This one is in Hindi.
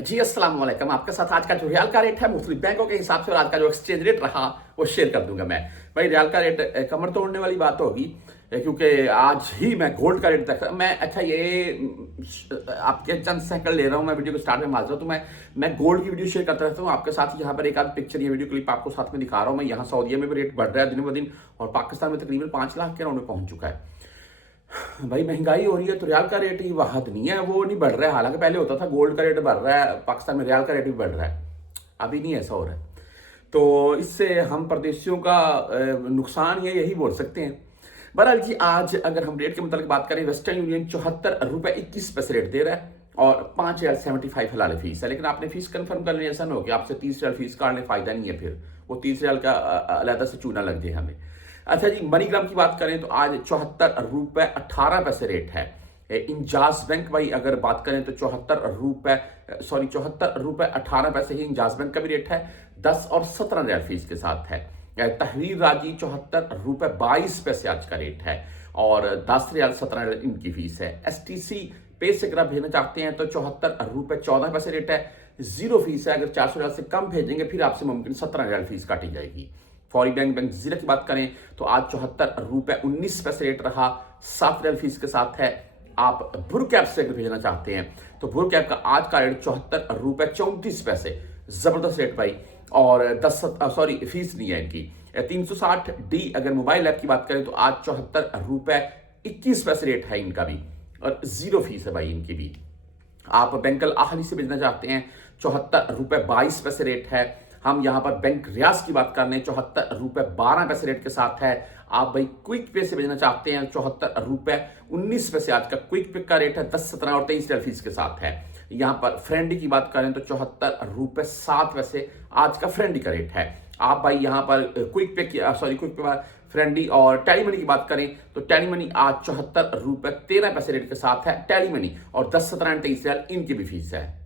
जी अस्सलाम वालेकुम। आपके साथ आज का जो रियाल का रेट है मुख्तलिफ बैंकों के हिसाब से और आज का जो एक्सचेंज रेट रहा वो शेयर कर दूंगा मैं। भाई रियाल का रेट कमर तोड़ने वाली बात होगी क्योंकि आज ही मैं गोल्ड का रेट देख रहा मैं। अच्छा ये आपके चंद सेकंड ले रहा हूँ मैं वीडियो को स्टार्ट में माजरा तो मैं गोल्ड की वीडियो शेयर करता रहता हूँ आपके साथ। यहाँ पर एक आध पिक्चर या वीडियो क्लिप आपको साथ में दिखा रहा हूँ मैं। यहाँ सऊदीया में भी रेट बढ़ रहा है दिन ब दिन और पाकिस्तान में तकरीबन 5 लाख के राउंड में पहुंच चुका है। भाई महंगाई हो रही है तो रियाल का रेट ही वाहद नहीं है, वो नहीं बढ़ रहा है। हालांकि पहले होता था गोल्ड का रेट बढ़ रहा है पाकिस्तान में, रियाल का रेट भी बढ़ रहा है, अभी नहीं ऐसा हो रहा है। तो इससे हम परदेशियों का नुकसान है यही बोल सकते हैं। बहरहाल जी आज अगर हम रेट के मतलब बात करें, वेस्टर्न यूनियन 74 रुपये 21 पैसे रेट दे रहा है और 5 रियाल 75 हलाल फीस है। लेकिन आपने फीस कंफर्म कर लिया, ऐसा ना हो कि आपसे 30 रियाल फीस काटने फायदा नहीं है, फिर वो 30 रियाल का अलहदा से चूना लग जाए हमें। अच्छा जी मनीग्राम की बात करें तो आज 74 रुपये 18 पैसे रेट है। इंजाज बैंक भाई अगर बात करें तो 74 रुपये 18 पैसे ही इंजाज बैंक का भी रेट है, 10 और 17 रियाल फीस के साथ है। तहरीर राजी 74 रुपये 22 पैसे आज का रेट है और 10 रियाल 17 रियाल इनकी फीस है। STC पे से अगर आप भेजना चाहते हैं तो 74 रुपये 14 पैसे रेट है, जीरो फीस है। अगर 400 रियाल से कम भेजेंगे फिर आपसे मुमकिन 17 रियाल फीस काटी जाएगी। फौरी बैंक जीरा की बात करें तो आज 74 रुपये 19 पैसे रेट रहा, 7 रियाल फीस के साथ है। आप भुर कैप से अगर भेजना चाहते हैं तो भुर कैप का आज का रेट 74 रुपये 34 पैसे, जबरदस्त रेट भाई। और 10 फीस नहीं है इनकी। 360D अगर मोबाइल ऐप की बात करें तो आज 74 रुपये 21 पैसे रेट है इनका भी और जीरो फीस है भाई इनकी भी। आप बैंकल आहली से भेजना चाहते हैं 74 रुपये 22 पैसे रेट है। हम यहाँ पर बैंक रियाज की बात कर रहे हैं 74 रुपये 12 पैसे रेट के साथ है। आप भाई क्विक पे से भेजना चाहते हैं 74 रुपये 19 पैसे आज का क्विक पे का रेट है, 10 17 और 23 रियाल फीस के साथ है। यहाँ पर फ्रेंडी की बात करें तो 74 रुपये 7 पैसे आज का फ्रेंडी का रेट है। आप भाई यहाँ पर क्विक पे फ्रेंडी और टेली मनी की बात करें तो टेली मनी आज 74 रुपये 13 पैसे रेट के साथ है टेली मनी और 10 17 23 रियाल इनकी भी फीस है।